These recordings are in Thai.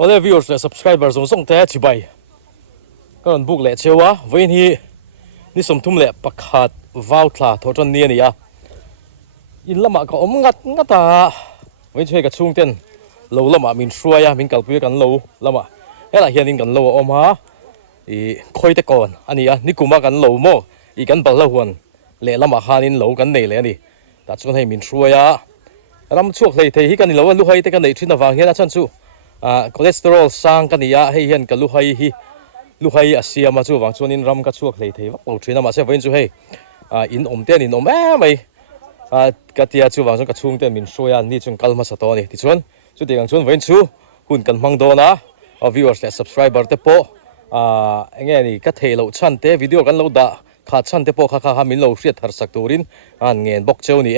Oleh viewersและ subscribers ส่งแต่ที่ใบก็บุกเละเชียววะวันนี้นี่สมทุมเละประกาศวาวทลาทอจนเนี่ยนี่ยอินละมาก็งัดตาวันช่วยกับช่วงเต้นโลละมามินช่วยมินกัลปุยกันโลละมาเฮ้ยละเฮียนินกันโลออกมาอีคอยแต่ก่อนอันนี้นี่กูมากันโลโมอีกันบัลละหวนเละละมาฮานินโลกันเนี่ยเลยนี่แต่ช่วงให้มินช่วยรำช่วงเลยที่กันนี่เราว่าลูกให้แต่กันในที่นาวางเฮียนะฉันสู้คอเลสเตอรอลสร้างกันนี่ให้เห็นกับลูกให้อาเซียมาจู่วังชวนินรำกับช่วงเลยที่ว่าโอ้ที่นั่นมาเสียวันจู่ให้อินอมเต้นอินอมไม่กัตยาจู่วังชวนกับช่วงเต้นมินช่วยนี่จนกัลมาสตอนี่ที่ชวนจู่เด็กชวนวันจู่หุ่นกันมังโดนะviewers และ subscriber เตปเงี้ยนี่ก็เทเราชันเตวิดีโอกันเราด่าขาดชันเตปข้ามินเราเสียทัศสักตัวรินเงี้ยบอกเจ้านี่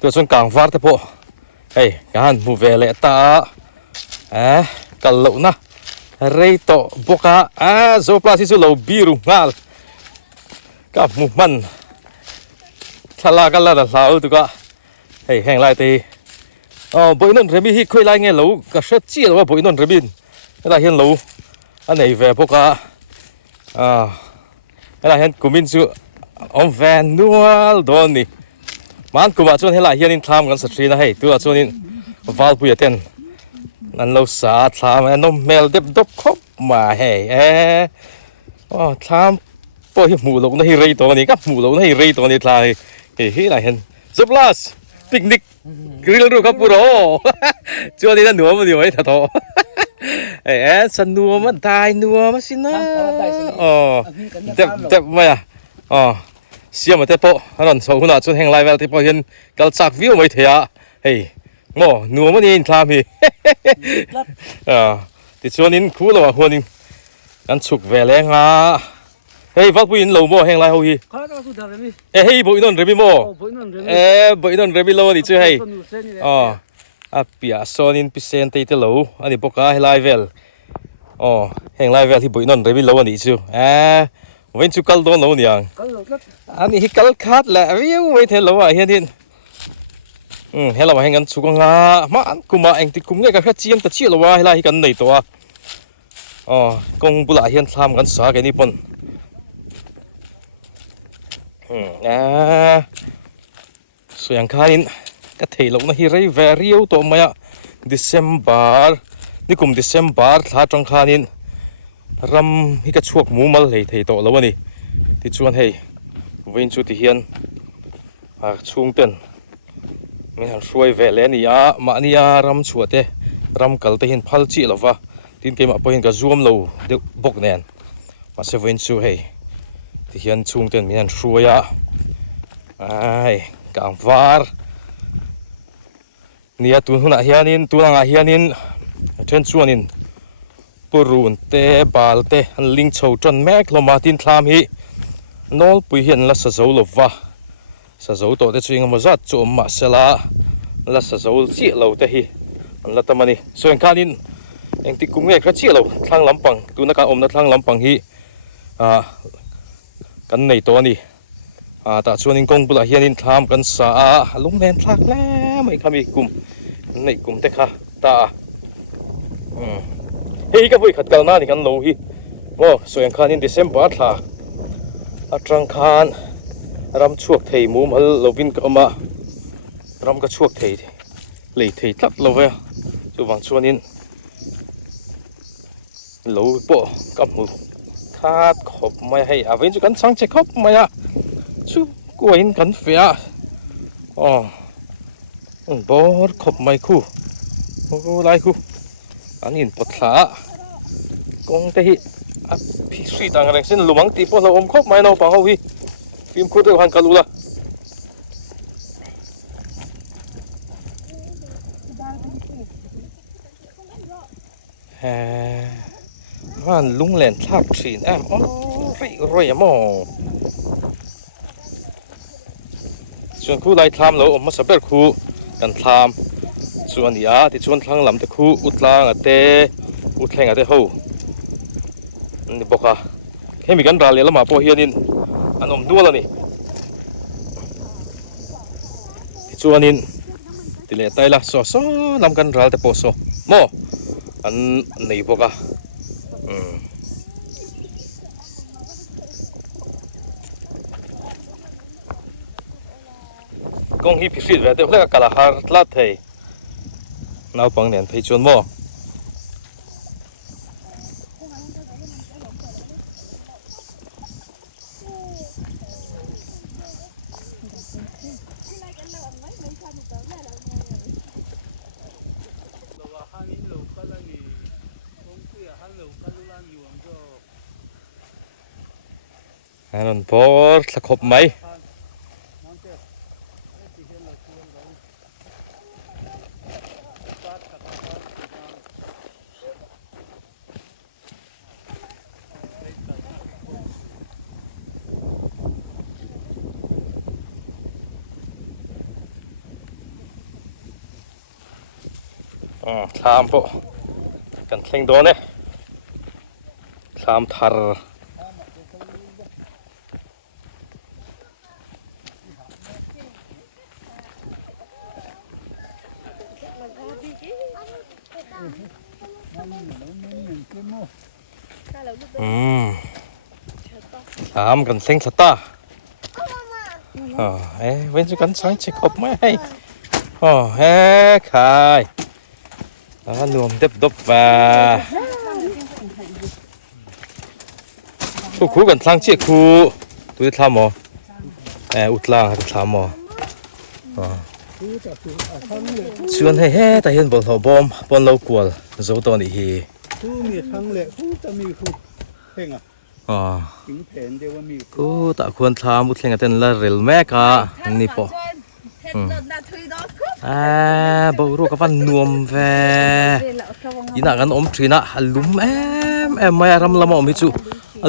ตัวส่วนกลางฟาร์ตพอเฮ้ยการมูเวลตากัลโลนะเรย์โตบกะโซปลาซิสุโลบิรุงาลกับมูมันทลากันละลาวตุกะเฮ้ยแห่งไรตีบอยนนเรบิฮิคุยไรเงี้ยโลก็เชื่อจีแล้วว่าบอยนนเรบินอะไรเห็นโลอันไหนเวบกะอะไรเห็นกุมินซูแวนนัวลโดนนี่มันกูมาชวนให้หลายเฮียนินทำกันสักทีนะเฮ้ยตัวชวนนินวาลปุยเต้นนั่นเราสาทำนมเมลเด็บดบคบมาเฮ้ทำปอยหมูลงในเรย์ตัวนี้กับหมูลงในเรย์ตัวนี้ทลายเฮ้ยอะไรเห็นซุปลาสปิกนิกกริลดูครับปุโรชวนนี่นั่นหนัวมันอยู่ไอ้ท่าโตสนัวมันตายนัวมันสินะเด็บมาเสียมาเทปอันนั้นสาวคนนั้นชวนแห่งไลฟ์เวลที่พอเห็นกัลจากวิวไม่เทียเฮ้ยโม่หนูมันยินทำฮีที่ชวนนินคู่เราหัวนินกันฉุกเวลงเฮ้ยวัดบุญเราโม่แห่งไลฟ์เขาฮีเฮ้ยบุญนนเรบิโม่บุญนนเรบิโลดิช่วยให้เปียชวนนินพิเศษที่เราอันนี้พวกเขาให้ไลฟ์เวลแห่งไลฟ์เวลที่บุญนนเรบิโลอันนี้ช่วยวันชุกัลโดนเราเนี่ยอันนี้กัลคัดแหละวิวไว้เทลว่าเห็นเห็นเราเห็นกันชุกงามันกุมาเองที่กุมเงี้ยกับแค่จีนแต่เชี่ยวเราว่าเห็นอะไรกันในตัวกงบุหรี่เห็นทำกันสาแกนี่ปนส่วนข้านินก็เทลงนะฮิเรย์เวรียวตัวมาDecemberนี่กุม December ท้าจังข้านินรำฮิกช่วงมูมัลเลยที่โตแล้ววันนี้ที่ชวนให้วินชุติเฮียนช่วงเต้นมีหันช่วยเวลนี่มานี่รำชัวเตรำกัลเตเห็นพัลจีแล้ววะที่เกมมาพอเห็นกับซูมเราเด็กบกแนนมาเซวินช่วยที่เฮียนช่วงเต้นมีหันช่วยกางวาร์นี่ตัวหุ่นเฮียนินตัวงาเฮียนินเช่นชวนินปรูนเตบาลเตลิงโชจนแม็กลมาตินทามฮีนอลปุยเห็นละสะโจลวะสะโจโตเตชิงมาจัดโจมมาเสลาละสะโจจีเหลาเตฮีอันละตมันนี่ส่วนข้านินเองที่กุ้งเอกระจีเหลาทางลำปังตัวนักอมนักทางลำปังฮีกันในตัวนี้แต่ส่วนนิงกงบุลาเฮียนินทามกันสาลุงแมนทักแล้วไม่ขมีกุมในกุมเตค่ะตาเฮ้ยก็vuiขัดกันน่านี่กันโลฮีส่วนข้านินเดซมบาร์ท่าจังคานรำช่วงเทมุมฮัลโลวินก็มารำก็ช่วงเทเลยเททับโลเวจูวังชวนินโลโปกับมือคาดขบไม่ให้อาวินจูกันสังเจขบไม่ชูกวนกันเฟียบอดขบไม่คู่ไรคู่อันนี้ปวดขากงเตหิพี่สุดต่างกันสินลุมังตีพอเราอมคบไม่นเอาปังเอาวิฟิล์มคู่เดียวกันกันรู้ละมันลุงเล่นทักสินโอ้ยรวยมอง ส่วนคู่ไล่ทามเราอมมาสับเปิลคู่กันทามส่วนนี้ที่ส่วนทางลำตะคู่อุดลางเตอุดแข่งเตหูนี่บอกว่าให้มีกันราเลียแล้วมาพอเฮียนินอันอมนัวแล้วนี่ส่วนนี้ติเลไตละโซลำกันราแต่พอโซโมอันนี่บอกว่ากงฮีพิฟิตเวทเพื่อกะลาฮาร์ลาเทยน่าปังเนี่ยไปชวนโมนั่นพอสักขบไหมคลามพอกันเข่งโดนเนี่ยคลามทาร์คลามกันเข่งสตาเว้นจะกันสังชิคอบไหมขายรวมเด็บดบว่าคู่กันทางเชี่ยคู่ตัวที่ทำหมออุดล่างที่ทำหมอชวนให้แต่เห็นบอลเขาบอมบอลเรากลัวจะตัวนี้ฮีคู่มีทั้งเลยคู่จะมีคู่เพ่งถึงแผนเดียวว่ามีคู่แต่ควรทำบุตรเล่นกันละเรลแม่กะนี่ปะบรู้กับฟันนวมแวยินากันอมทรีนะลุมไม่รำละมาอมฮิจู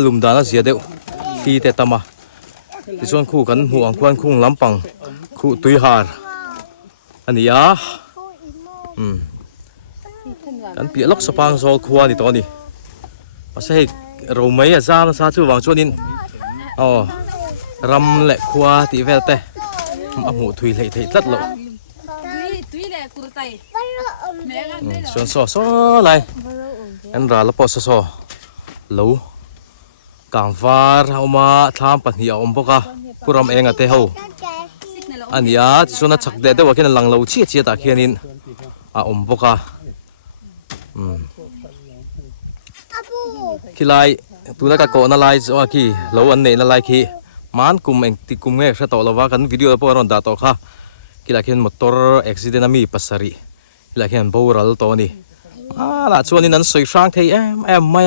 ลุมดานะเสียเดียวที่เตตมาที่ส่วนคู่กันหัวควนคู่ลำปังคู่ตุยหาร์อันนี้กันเปียล็อกสปางโซลควานี่ตัวนี้มาใช่เราไม่จามซาจูวางชวนินรำเละควาที่เวลเตะหูตุยเละเทตัดเลยส่วนโซ่อะไรอันราลปอโซ่เหลวกางฟาร์เอามาทำปัญญาอมพกะกูรำเองเตะหูอันนี้ส่วนนักชักเด็ดว่าแค่หลังเหลวเชี่ยตาเขียนินอมพกะขี้ไล่ตัวนักโกนั่นไล่ว่าขี้เหลวอันนี้นั่นไล่ขี้มันกุมเองติกุมเงี้ยแค่ต่อละว่ากันวิดีโอพวกเราด่าต่อค่ะกิลาเขียนมอเตอร์อุบิเหตุมีปัสสรีกิลาเขียนบูรัลตัวนี้ล่ะชวนนี้นั้นสวยช่างเทยไม่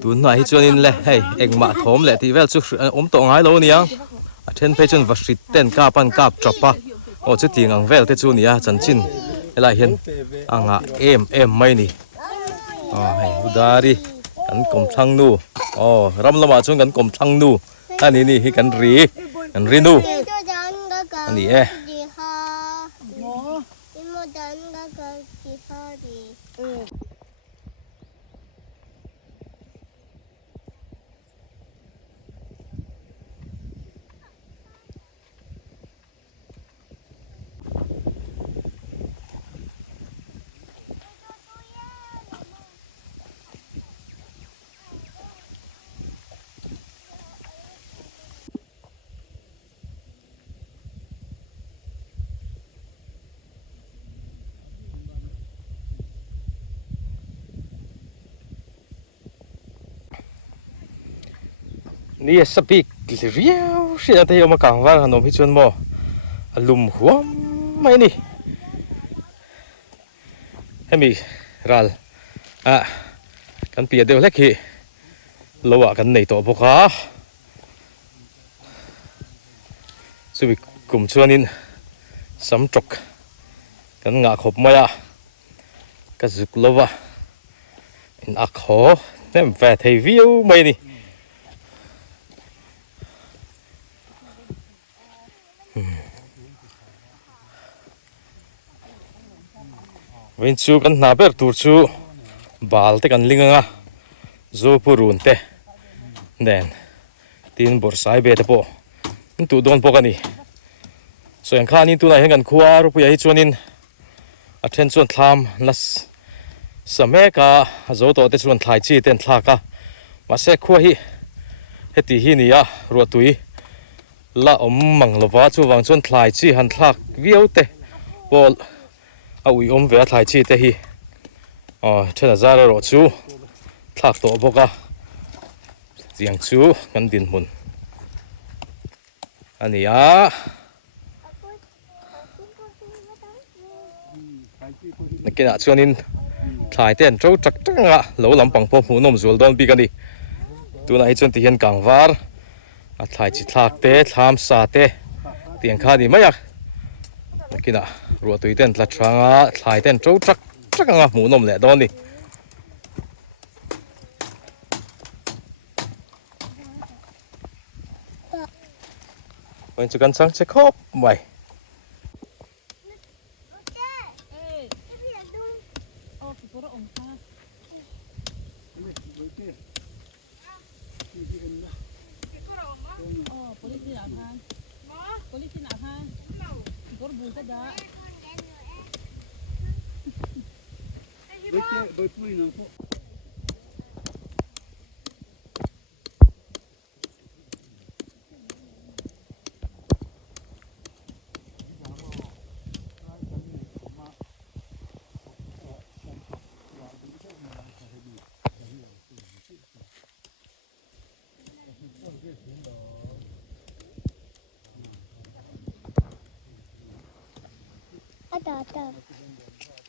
ตัวไหนชวนนี้เลยเอ็งมาทอมเลยที่เวลชุกตัวง่ายแล้วนี่ยังเช่นเพจจนวัชิตเต้นกาปันกาบจับปะจะตีงังเวลที่ชวนนี้จันจินอะไรเห็นไม่นี่อุดารีกันกลมทั้งนู่รำละมาชวนกันกลมทั้งนู่อันนี้ให้กันรีนู่อันนี้นี่สปีกเรียวเสียที่เอามากางว่าขนมพิจวนโมลุมหัวไม่นี่ให้มีรัลกันเปียเดียวเล็กขี้เราว่ากันในตัวพวกเขาสุบิกลุ่มชวนินสำจกกันงาขบมาอะก็จุกเราว่าอินอักขอเนี่ยแฝดให้วิวไม่นี่ When chu kan na ber tur chu bal te kan linga zo purun te then tin bor sai be te po tu don po kani so yang khan in tu na hen kan khuwa ru pu hi chuanin a then chuan thlam las same ka zo to te chuan thlai chi ten thlaka ma se khuwa hi heti hi ni a ru tui la mang lova chu wang chuan thlai chi han thlak viau te pol a ui ve thlai chi te hi thena zara ro chu thlak to boka ziang chu kan din mun ania nakina chuanin thlai ten tro tak tak nga lo lampang po mu nom zul don bi kani tuna hi chuan ti hian kang var a thlai chi thlak te thlam sa te tiang kha ni maya nakina ro tui ten tla thanga thlai ten tro tak tak nga mu nom le don ni When you can check khawp mày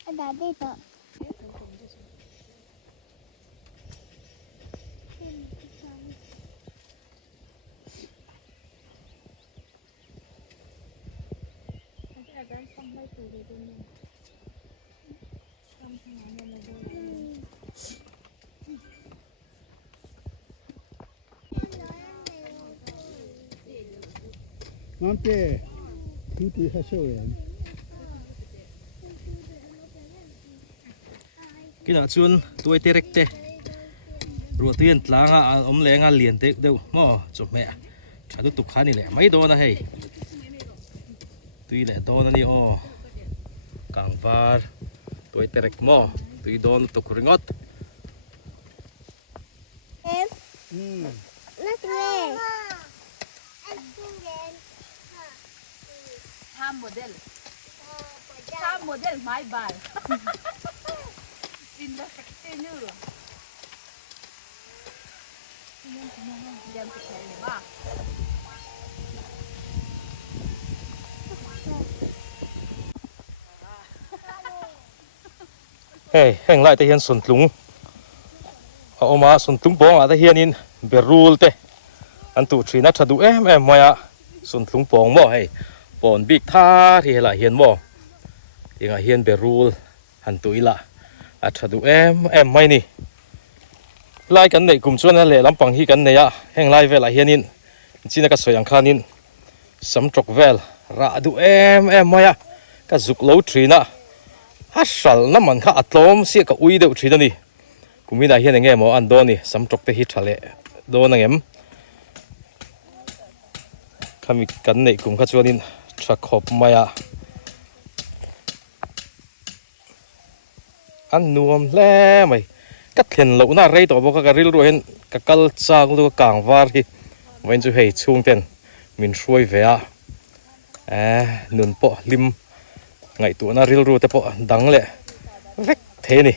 Ada đi tợ. Nanti itu hasil ya. Kina chuan tuai te rek te ru tien tlanga lenga lian te deu mo chop me thadu tuk khani le mai do na hei tui le do na ni o kang var tuai te rek mo tui don tuk ringot Em. Nó nghe. Tham model. Tham model my bal. In the continue. Diam sekali ba. hey heng lai te hian sun tlung a oma sun tlung pawng a te hian in berul te an tu thina thadu em maya sun tlung pawng mo hei pon big thar hi la hian mo inga hian berul han tuila a thadu em mai ni lai kan nei kum chuan le lampang hi kan nei a heng lai vela hian in china ka soyang khanin sam tok vel ra du em maya ka zuk lo thina a sal na man kha atlom si ka ui deuh thina ni kumina hian enge mo an do ni sam tok te hi thale do na ngem khami kan nei kum kha chuanin thra khawp maya an nuam le mai ka thlen lo na rei to bo ka ril ro hen ka kal chang lu kang var hi wen chu hei chung ten min hruai ve a nun po lim ngai tu na ril ru te po dang le vek the ni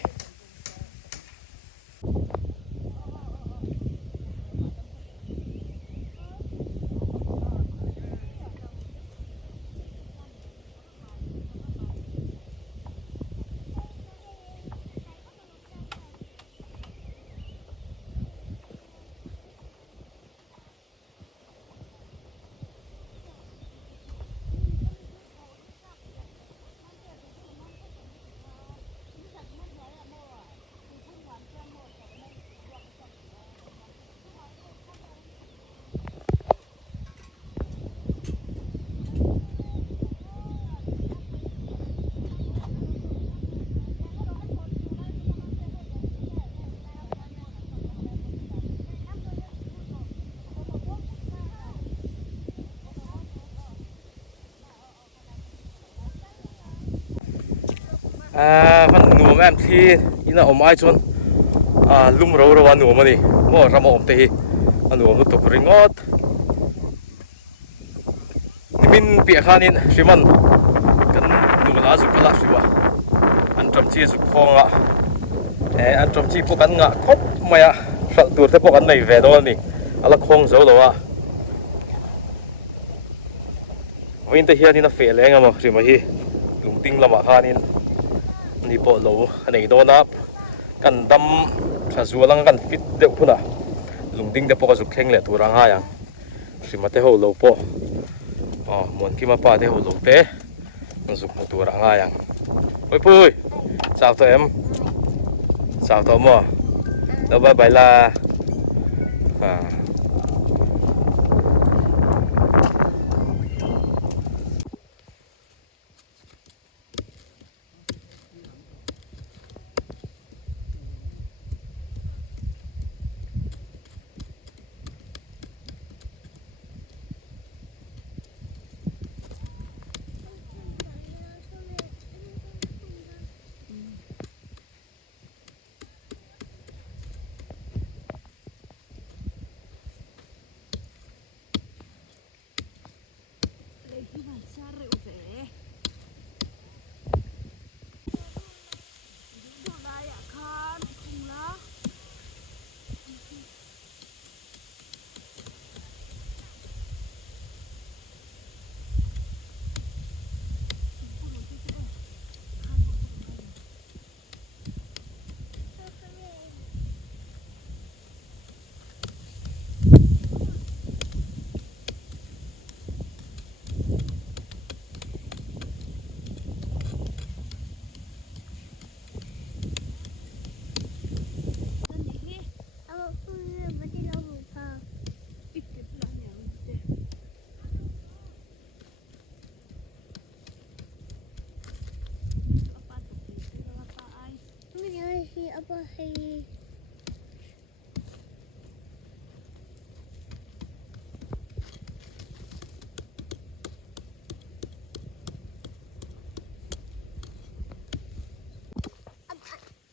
มันหนูแม่ที่อินาอมไอจนลุ่มเราระวันหนูมันนี่มั่วรำอมตีหนูมันตกริงอดนี่มินเปียขานินสิมันกันหนูลาสุกละสิวะอันจำจีสุกคองอ่ะอันจำจีพวกกันงะครบไม่อะสัตว์ตัวที่พวกกันในเวดอนนี่อะไรคงเจ้าตัววินเตอร์เฮียนี่น่าเฟลเลยงั้นมั้งสิมาฮีลุงติ้งละมาขานินนี่ปอโลอันนี้โดนนับกันดำชาซัวลังกันฟิตเด็กพุ่นอ่ะลุงติ้งเด็กพวกก็สุกแข็งเลยตัวรังหายังสิมาเตะหัวโลปอมวนกี่มาป้าเตะหัวโลเตะมันสุกตัวรังหายังปุ้ยปุ้ยสาวตัวเอ็มสาวตัวมั่วแล้วบายลาapa hai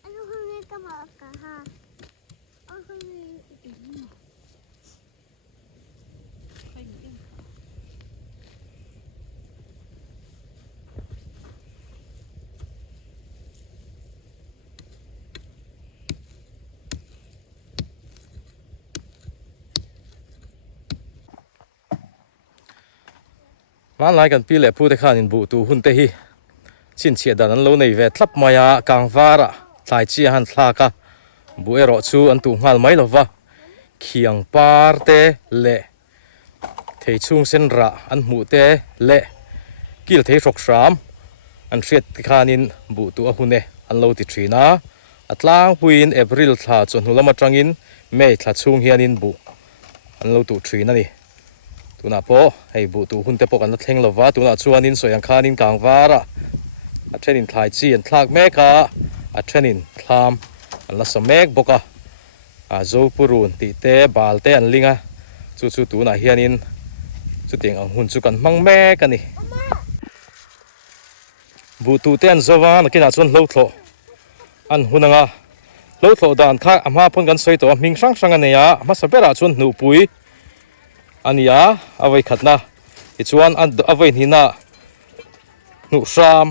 ano kami kamaka ha ang kamiมันหลายกันปีแหละพูดแต่ข้านินบุตูหุ่นเตhiชินเชียดันนั้นโลในเวทลับมายากางวาระทายจีหันทลากะบุเอรอชูอันตุงหัลไม่หรอวะเขียงปาร์เตเละเทชุงเส้นระอันหมูเตเละกิลเทชกสามอันเชียดข้านินบุตูอหุ่นเออันโลติทรีนาอัตลางปุยนเอพริลทาจนหุลมาจังอินเมย์ทลาชุงเฮียนินบุอันโลตุทรีนั่นนี่ตัวน่ะพอให้บุตุหุ่นเตปกันนัดเฮงลวะตัวน่ะชวนนินสวยยังคานินกลางวาระอัดเทนินทลายจีนทลากเมกะอัดเทนินทลามอันละสเมกบกะโจปุรุนติเตบาลเตอันลิงะจู่ตัวน่ะเฮียนินจู่เตียงอังหุ่นจู่กันมังเมกันนี่บุตุเตอันโจวานกินอาชวนโลโถอันหุ่นงะโลโถด่านข้าอามาพ่นกันสวยตัวมิงช่างกันเนี่ยมาสเปร่าชวนหนูปุยอันนี้เอาไว้ขัดนะอีชวนอันเอาไว้นี่นะหนูสาม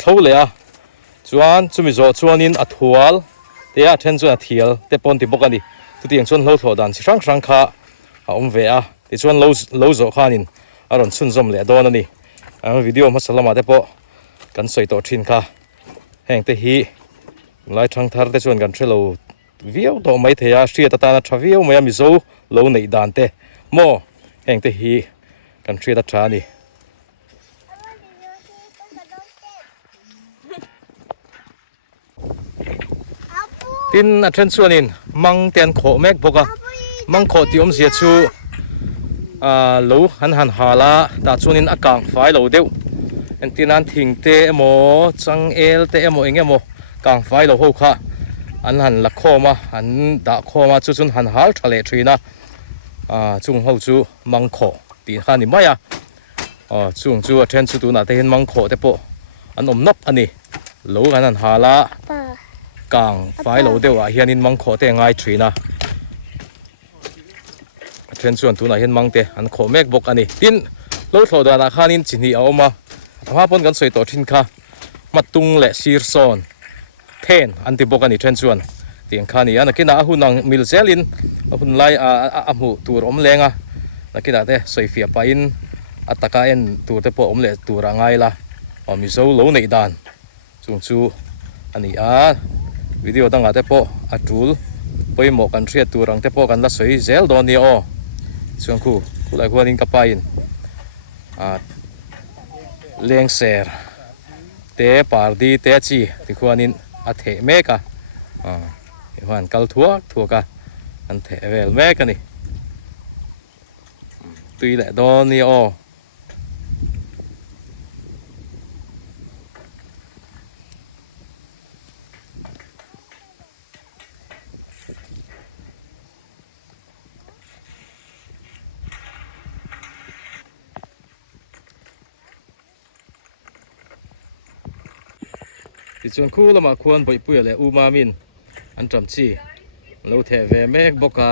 เขาเลยชวนจุมิโจชวนนินอัดหัวเดี๋ยวเทนชวนอัดเทียลเตปอนติบกันดิตัวเตียงชวนโลโถดันสิช่างข้าเอาเวียอีชวนโลโจข้านินอารมณ์ชุนจมเลยโดนนี่วิดีโอมาสลามาเตปอกันสวยตัวชินข้าแห่งเตฮีหลายทางทาร์เตชวนกันเชลโลวิวตัวไม่เทียเสียตาหน้าชาวิวไม่ยามิโจโลในด่านเตโมแห่งเตฮีกันเชียร์ตานี่ทินอัดเทนส่วนนินมังเตียนโขเมกบกะมังโขที่เสียชูโลหันหาละตาส่วนนินอากางไฟโลเดียวอันที่นั้นทิ้งเตะโมจังเอลเตะโมเองโมกางไฟโลหกค่ะอันหันละโคมาอันดาโคมาจุนหันหาทะเลทรีนะจุงเขาจูมังโขตีข้านี่ไม่จุงจูเทนจูตัวน่ะเห็นมังโขแต่ปอันอมนับอันนี้ lo kan an hala Pa. kang fai lo dewa hianin mangkhawh te ngai thina then chuan tuna hian mangte an khaw mek bawk ani tin lo thlo dana khanin chini a awma ama pon kan soi to thin kha matung le sir son then an ti bawk ani then chuan tiang kha ni ana kina hunang mil zelin hun lai a mu tur om lenga nakina te soi fia pa in ataka en tur te po om le tur angai la mi zo lo nei dan chung chu ani a video danga te po atul poimo kan thria turang te po kan la soi zel don ni o chung khu kulai huanin kapain leng ser te pardi te chi ti khuanin a the meka huan kal thuaka an the vel meka ni tui le don ni o ti chuan khu lama khuan boi pui le uma min an tram chi lo the ve mek boka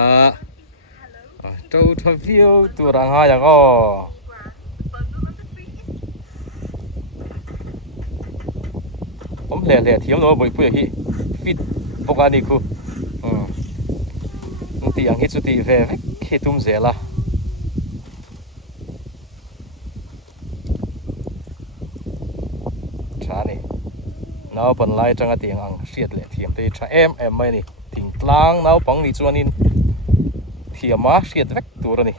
to thavio turang ha ya go om le thiam no boi pui hi fit boka ni khu ti ang hi chu ti ve khi tum zela chani nau pan lai changa tiang ang hriat le thiam te tha em mai ni thing tlang nau pang ni chuanin thiama hriat vek tur ani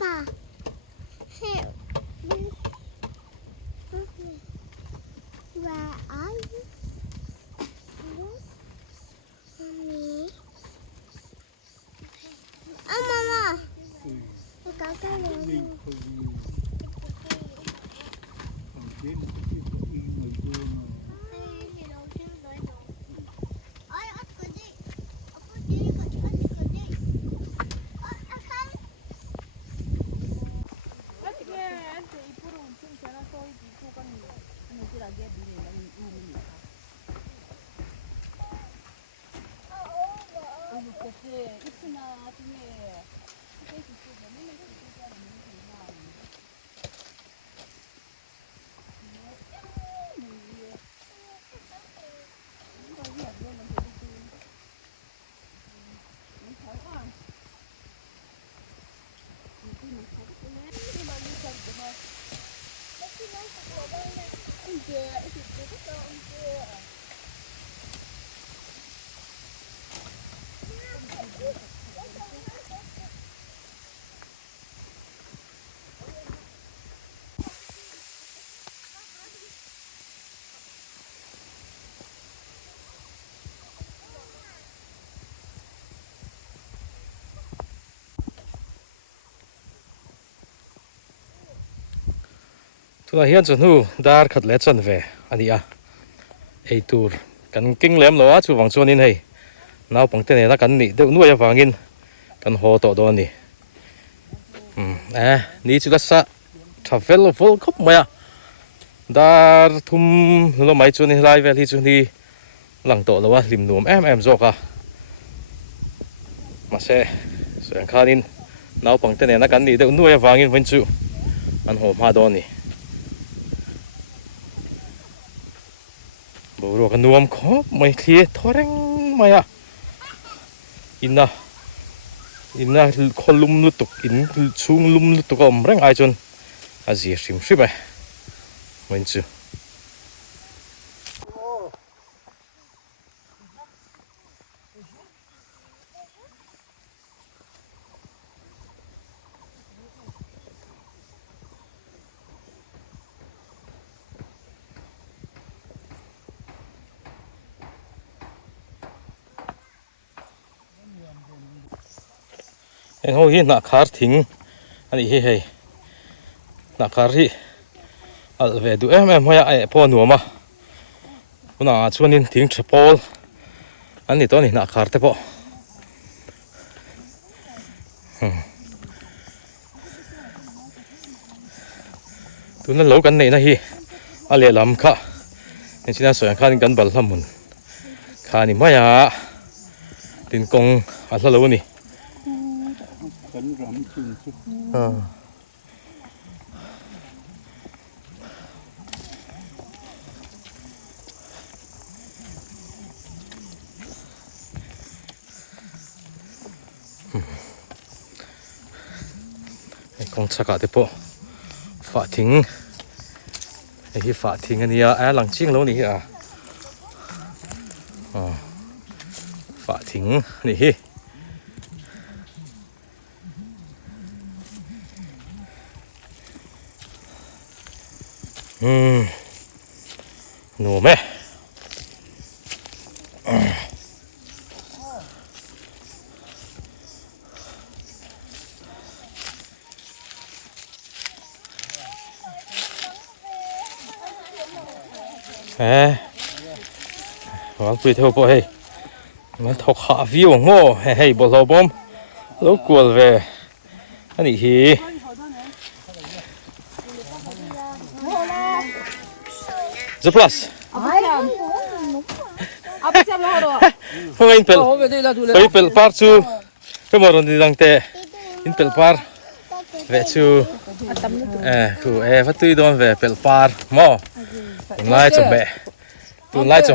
Pa. Hey. Where are you? Mommy. Oh, Mama. Tôi có cái luôn. tuna hian chu nu dar khat le chan ve ani a ei tur kan king lem lo a chu wang chuan in hei nau pangte ne na kan ni deuh nuai awangin kan ho to do ni ni chu la sa travel vol khop maya dar thum lo mai chu ni lai vel hi chu ni lang to lo wa lim nuam em zo ka มาเซ่ส่วนข้านินน้าปังเตเนี่ยนักกันนี่เดี๋ยวนุ่ยวางอินวันจูอันหอมมาโดนนี่บุรุษกันนวมขอไม่เคลียทอแรงไม่อะอินนะคนลุมลุตุกอินช่วงลุมลุตุกอมแรงไอจนอาเจียริมใช่ไหมวันจูเอ็งเขาหินนักขาร์ทิ้งอันนี้เฮ้ยนักขาร์ที่อัลเวดูเอ็มไม่อยากไอ้พ่อหนูมาคุณอาชวนนินทิ้งเฉพาะอันนี้ตัวนี้นักขาร์เฉพาะตัวนั้นโลกันนี่นะฮีอะไรลำค่ะนี่ที่นั่นส่วนข้านี่กันบัลลัมมุนข้านี่ไม่อยากตินกงอะไรโลนี่กันรำจุนจุไอ้กงชักอะไรพอฝาทิ้งไอ้ที่ฝาทิ้งอันนี้หลังจิ้งแล้วนี่ฝาทิ้งนี่หนูแม่วันปีเท่าบ่เฮ้ยมันทกหาวิวโง่เฮ้ยบ่รอบอมลูกกลัวเว้ยอันนี้ฮีจะพลัสพวกอินเปลไปเปลปาร์ชูไปมารอนดีดังเตอินเปลปาร์เวชูคูฟัดตุยดอนเวเปลปาร์มอตุนไล่จม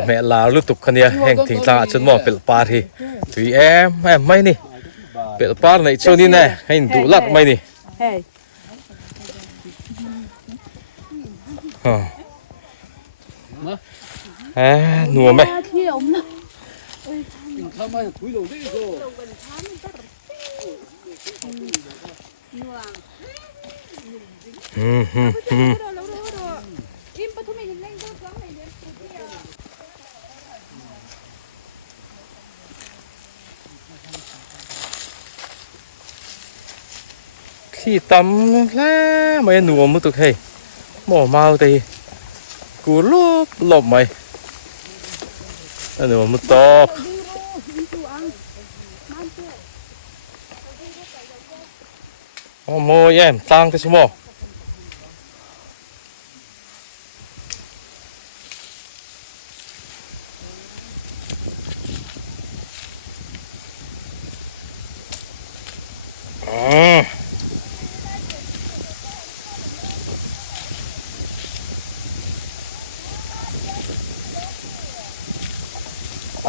แม่ลาวลุตุกคนเดียแห่งทิ้งตาจนมอเปลปาร์ฮีตุยไม่นี่เปลปาร์ในช่วงนี้แน่ให้ดูลัดไม่นี่นัวไหมขี้ตำแล้วไม่นัวมุตุกให้หม้อเมาตีกูลบไหมอันนี้มันตอกโอ้โมยมตังแต่ชั่วโมง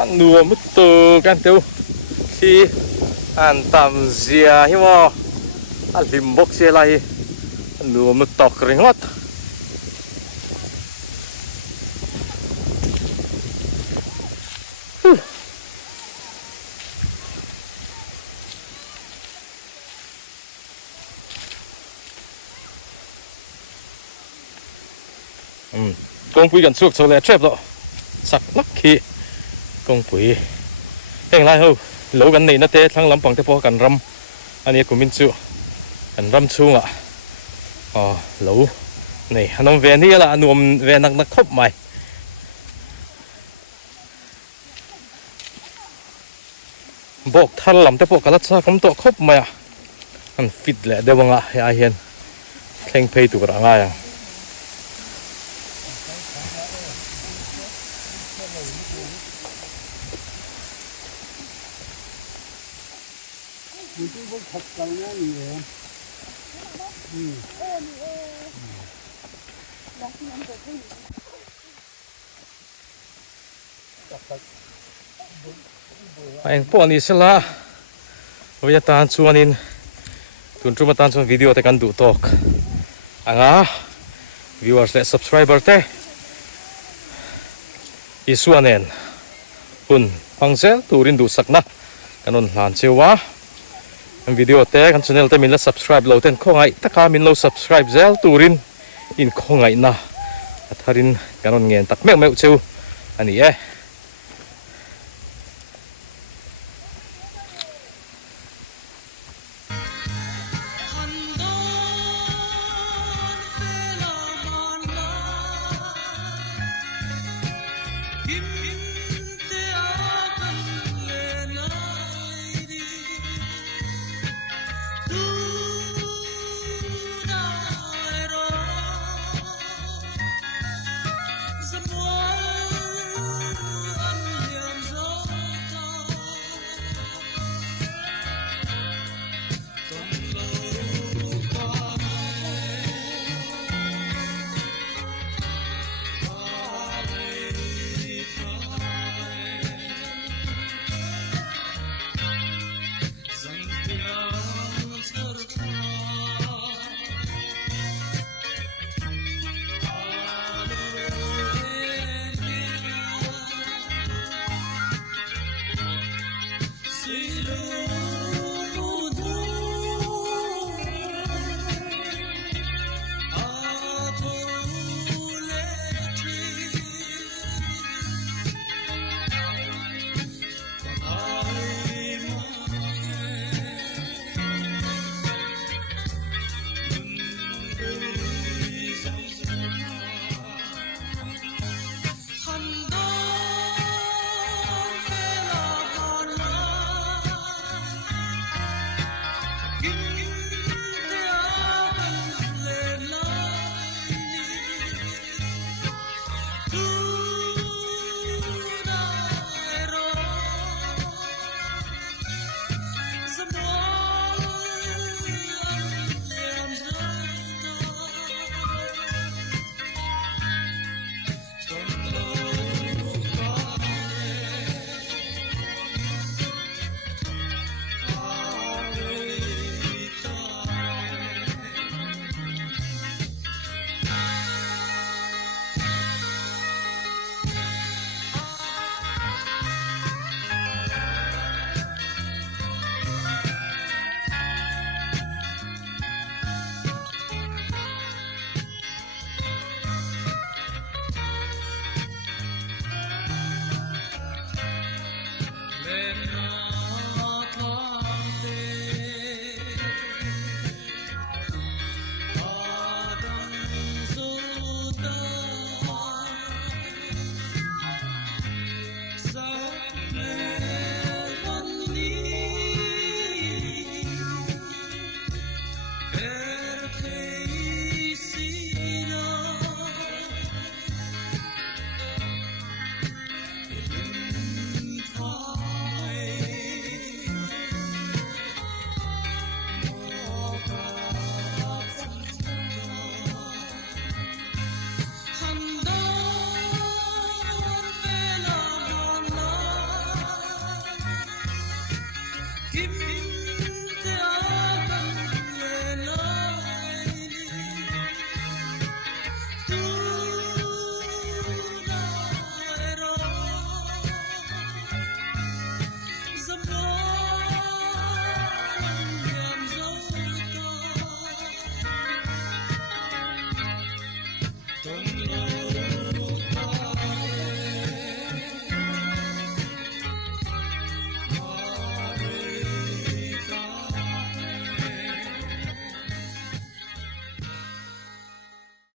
อันนัวมุตุกันเตียวที่อันตำเสียหิมออันลิมบกเสียไรอันนัวมุตอกเริงวัดกงปุยกันสุกโซเลเทรปแล้วสักนักขี้กงปุ๋ยเฮงไรเฮ้ยโลกันนี่นะเต้ทั้งลำปังเทพกันรำอันนี้กูมินจูกันรำช่วงอ่ะโหลนี่น้องเวนี่ละนวมเวนักคบใหม่บอกท่านลำเทพกันรัชคำตัวคบใหม่อ่ะอันฟิตแหละเดี๋ยวว่าไอ้เห็นเพลงเพย์ตัวกระง่าย anh po ni sela bây tan chuanin tun tuma tan chuan video te kan du tok anga viewers le subscriber te isuanen hun pangzel turin du sakna kanon hlan chewa video te kan channel te min la subscribe lo ten khongai taka min lo subscribe zel turin in khongai na atharin kanon ngen tak meu meu cheu ani